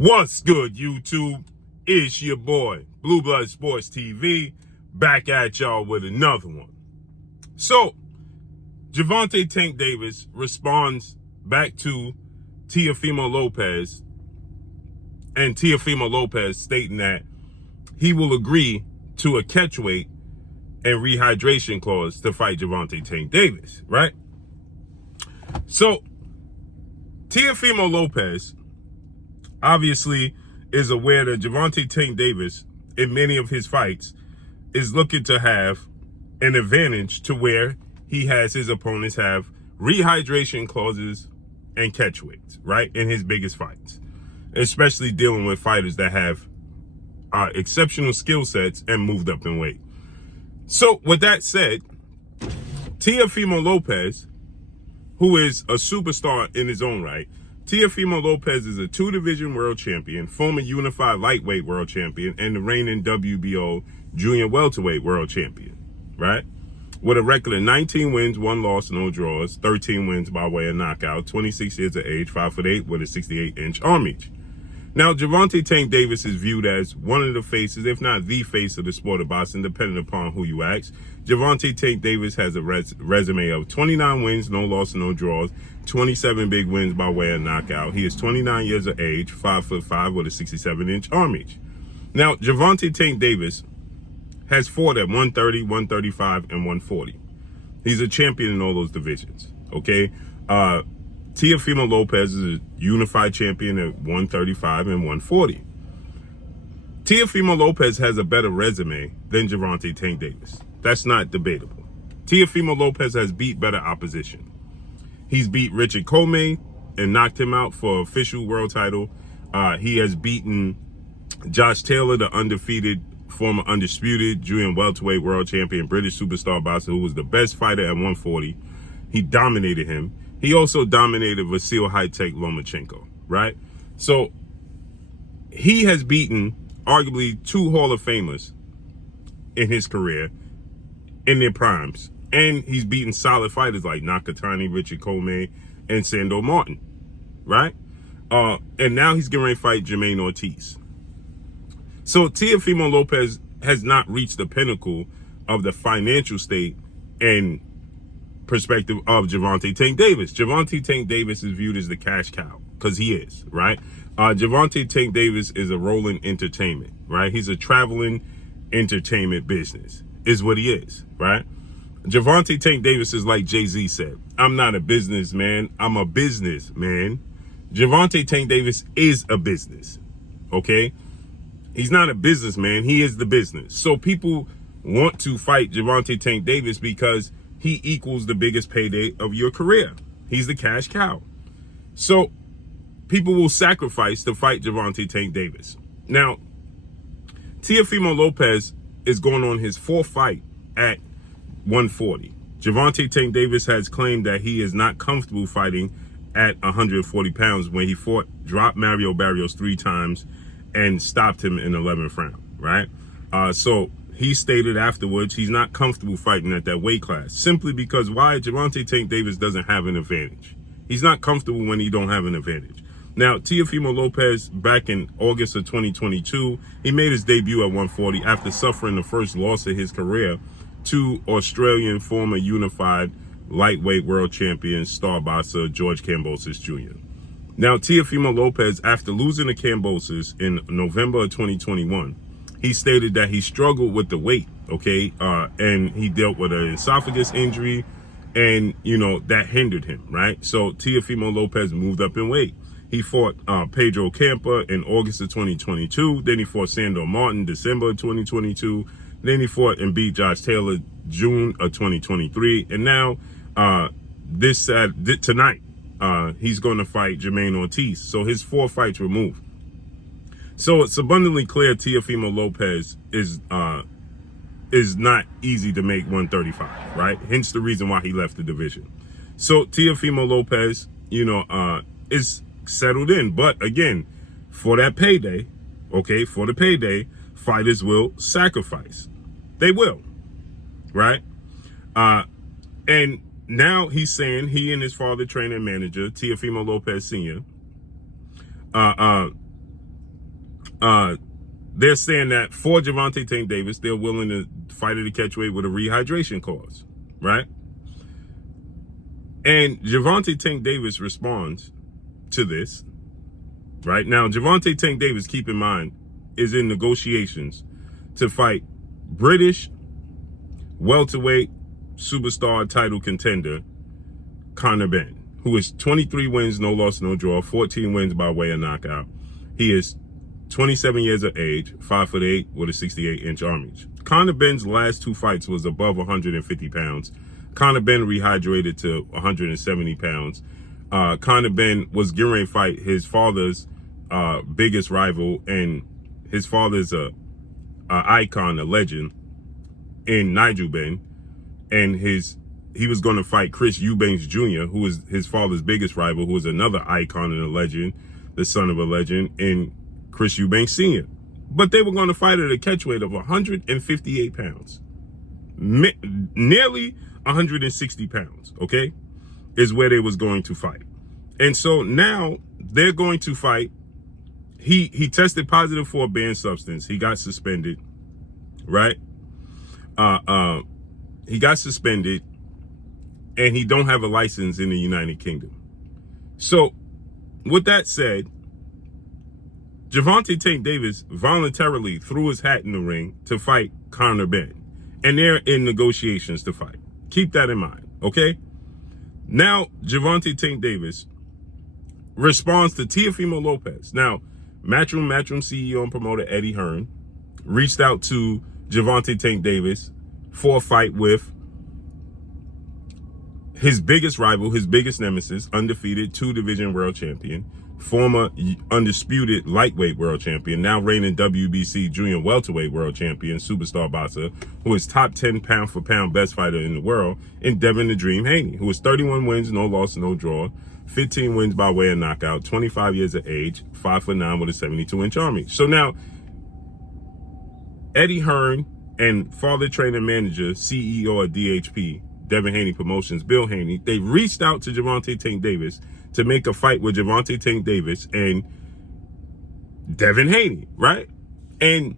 What's good, YouTube? It's your boy, Blue Blood Sports TV, back at y'all with another one. So, Gervonta Tank Davis responds back to Teofimo Lopez, and Teofimo Lopez stating that he will agree to a catchweight and rehydration clause to fight Gervonta Tank Davis, right? So, Teofimo Lopez obviously is aware that Gervonta Tank Davis, in many of his fights, is looking to have an advantage to where he has his opponents have rehydration clauses and catchweights, right, in his biggest fights, especially dealing with fighters that have exceptional skill sets and moved up in weight. So with that said, Teofimo Lopez, who is a superstar in his own right, Teofimo Lopez is a two-division world champion, former unified lightweight world champion, and the reigning WBO junior welterweight world champion, right? With a record of 19 wins, 1 loss, no draws, 13 wins by way of knockout, 26 years of age, 5'8", with a 68-inch arm reach. Now, Gervonta Tank Davis is viewed as one of the faces, if not the face of the sport of boxing, depending upon who you ask. Gervonta Tank Davis has a resume of 29 wins, no loss, no draws, 27 big wins by way of knockout. He is 29 years of age, 5'5", with a 67-inch arm reach. Now, Gervonta Tank Davis has fought at 130, 135, and 140. He's a champion in all those divisions, okay? Teofimo Lopez is a unified champion at 135 and 140. Teofimo Lopez has a better resume than Gervonta Tank Davis. That's not debatable. Teofimo Lopez has beat better opposition. He's beat Richard Comey and knocked him out for official world title. He has beaten Josh Taylor, the undefeated, former undisputed junior welterweight world champion, British superstar boxer, who was the best fighter at 140. He dominated him. He also dominated Vasil High-Tech Lomachenko, right? So he has beaten arguably 2 Hall of Famers in his career in their primes. And he's beaten solid fighters like Nakatani, Richard Comey, and Sandor Martin, right? And now he's getting ready to fight Jermaine Ortiz. So Teofimo Lopez has not reached the pinnacle of the financial state and perspective of Gervonta Tank Davis. Gervonta Tank Davis is viewed as the cash cow, because he is, right? Gervonta Tank Davis is a rolling entertainment, right? He's a traveling entertainment business, is what he is, right? Gervonta Tank Davis is like Jay-Z said, I'm not a businessman, I'm a businessman. Gervonta Tank Davis is a business, okay? He's not a businessman, he is the business. So people want to fight Gervonta Tank Davis because he equals the biggest payday of your career. He's the cash cow. So people will sacrifice to fight Gervonta Tank Davis. Now, Teofimo Lopez is going on his 4th fight at 140. Gervonta Tank Davis has claimed that he is not comfortable fighting at 140 pounds when he dropped Mario Barrios 3 times and stopped him in the 11th round, right? So he stated afterwards he's not comfortable fighting at that weight class, simply because why? Gervonta Tank Davis doesn't have an advantage. He's not comfortable when he don't have an advantage. Now, Teofimo Lopez, back in August of 2022, he made his debut at 140 after suffering the first loss of his career to Australian former unified lightweight world champion star boxer George Kambosos Jr. Now, Teofimo Lopez, after losing to Kambosos in November of 2021, he stated that he struggled with the weight, okay? And he dealt with an esophagus injury, and, you know, that hindered him, right? So Teofimo Lopez moved up in weight. He fought Pedro Campa in August of 2022. Then he fought Sandor Martin December of 2022. Then he fought and beat Josh Taylor June of 2023. And now, tonight, he's going to fight Jermaine Ortiz. So his 4 fights removed. So it's abundantly clear Teofimo Lopez is not easy to make 135, right? Hence the reason why he left the division. So Teofimo Lopez, you know, is settled in. But again, for that payday, okay, for the payday, fighters will sacrifice. They will, right? And now he's saying he and his father, trainer, and manager, Teofimo Lopez Sr., they're saying that for Gervonta Tank Davis, they're willing to fight at a catchweight with a rehydration clause, right? And Gervonta Tank Davis responds to this, right? Now, Gervonta Tank Davis, keep in mind, is in negotiations to fight British welterweight superstar title contender Conor Benn, who is 23 wins, no loss, no draw, 14 wins by way of knockout. He is 27 years of age, 5'8", with a 68-inch arm reach. Conor Benn's last 2 fights was above 150 pounds. Conor Benn rehydrated to 170 pounds. Conor Benn was getting ready to fight his father's biggest rival, and his father's a icon, a legend, in Nigel Benn, and he was going to fight Chris Eubanks Jr., who is his father's biggest rival, who is another icon and a legend, the son of a legend, in Chris Eubanks Sr. But they were going to fight at a catchweight of 158 pounds, nearly 160 pounds, okay, is where they was going to fight. And so now they're going to fight. He tested positive for a banned substance. He got suspended, right? He got suspended, and he don't have a license in the United Kingdom. So with that said, Gervonta Tank Davis voluntarily threw his hat in the ring to fight Conor Benn, and they're in negotiations to fight. Keep that in mind, okay? Now, Gervonta Tank Davis responds to Teofimo Lopez. Now, Matchroom CEO and promoter Eddie Hearn reached out to Gervonta Tank Davis for a fight with his biggest rival, his biggest nemesis, undefeated 2-division world champion, former undisputed lightweight world champion, now reigning WBC junior welterweight world champion, superstar boxer, who is top 10 pound for pound best fighter in the world, in Devin the Dream Haney, who is 31 wins, no loss, no draw, 15 wins by way of knockout, 25 years of age, 5'9" with a 72-inch arm reach. So now, Eddie Hearn and father trainer manager, CEO of DHP, Devin Haney Promotions, Bill Haney, they reached out to Gervonta Tank Davis to make a fight with Gervonta Tank Davis and Devin Haney, right? And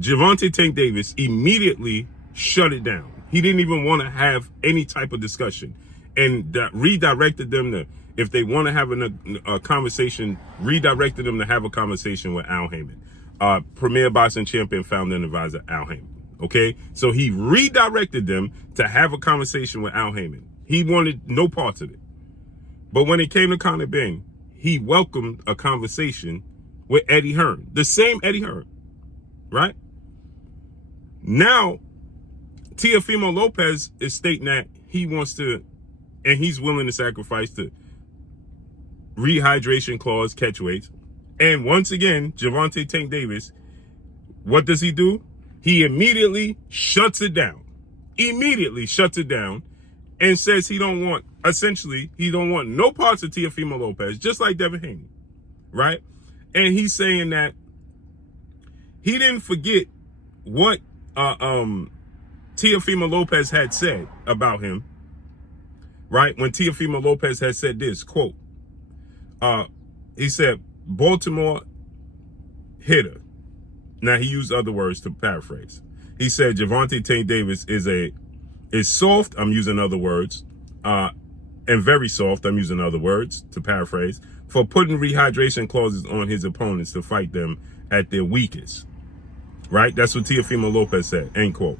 Gervonta Tank Davis immediately shut it down. He didn't even want to have any type of discussion, and redirected them to, if they want to have a conversation, redirected them to have a conversation with Al Heyman, premier boxing champion, founder and advisor Al Heyman. Okay, so he redirected them to have a conversation with Al Heyman. He wanted no parts of it. But when it came to Conor Benn, he welcomed a conversation with Eddie Hearn, the same Eddie Hearn, right? Now, Teofimo Lopez is stating that he wants to, and he's willing to sacrifice the rehydration clause catchweights. And once again, Gervonta Tank Davis, what does he do? He immediately shuts it down. Immediately shuts it down and says he don't want no parts of Teofimo Lopez, just like Devin Haney, right? And he's saying that he didn't forget what Teofimo Lopez had said about him, right? When Teofimo Lopez had said this, quote, he said, Baltimore hitter. Now, he used other words to paraphrase. He said Gervonta Tank Davis is soft, I'm using other words, and very soft, I'm using other words to paraphrase, for putting rehydration clauses on his opponents to fight them at their weakest. Right? That's what Teofimo Lopez said, end quote.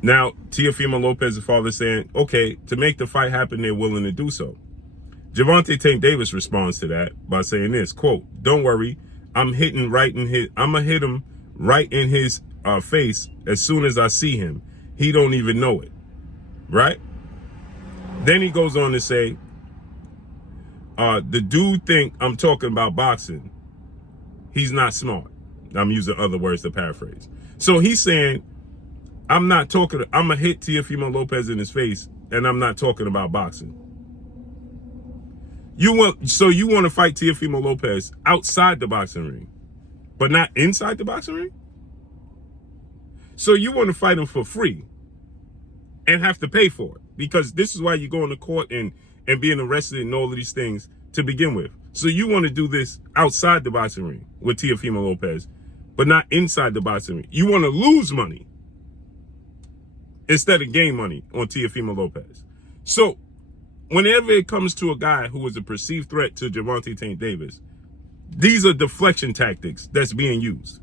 Now, Teofimo Lopez's father saying, okay, to make the fight happen, they're willing to do so. Gervonta Tank Davis responds to that by saying this, quote, don't worry, I'm gonna hit him right in his face as soon as I see him. He don't even know it, right? Then he goes on to say, the dude think I'm talking about boxing. He's not smart. I'm using other words to paraphrase. So he's saying, I'm gonna hit Teofimo Lopez in his face, and I'm not talking about boxing. You want to fight Teofimo Lopez outside the boxing ring, but not inside the boxing ring? So you want to fight him for free and have to pay for it, because this is why you go into court and being arrested and all of these things to begin with. So you want to do this outside the boxing ring with Teofimo Lopez, but not inside the boxing ring. You want to lose money instead of gain money on Teofimo Lopez. So whenever it comes to a guy who is a perceived threat to Gervonta Tank Davis, these are deflection tactics that's being used.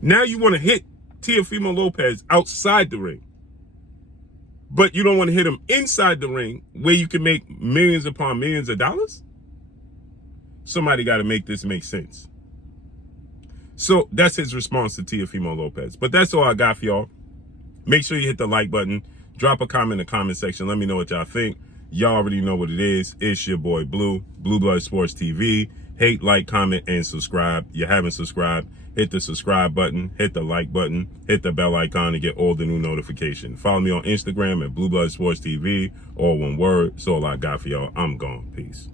Now you want to hit Teofimo Lopez outside the ring, but you don't want to hit him inside the ring where you can make millions upon millions of dollars? Somebody got to make this make sense. So that's his response to Teofimo Lopez. But that's all I got for y'all. Make sure you hit the like button. Drop a comment in the comment section. Let me know what y'all think. Y'all already know what it is. It's your boy Blue, Blue Blood Sports TV. Hate, like, comment, and subscribe. You haven't subscribed, hit the subscribe button, hit the like button, hit the bell icon to get all the new notifications. Follow me on Instagram at Blue Blood Sports TV, all one word. That's all I got for y'all. I'm gone. Peace.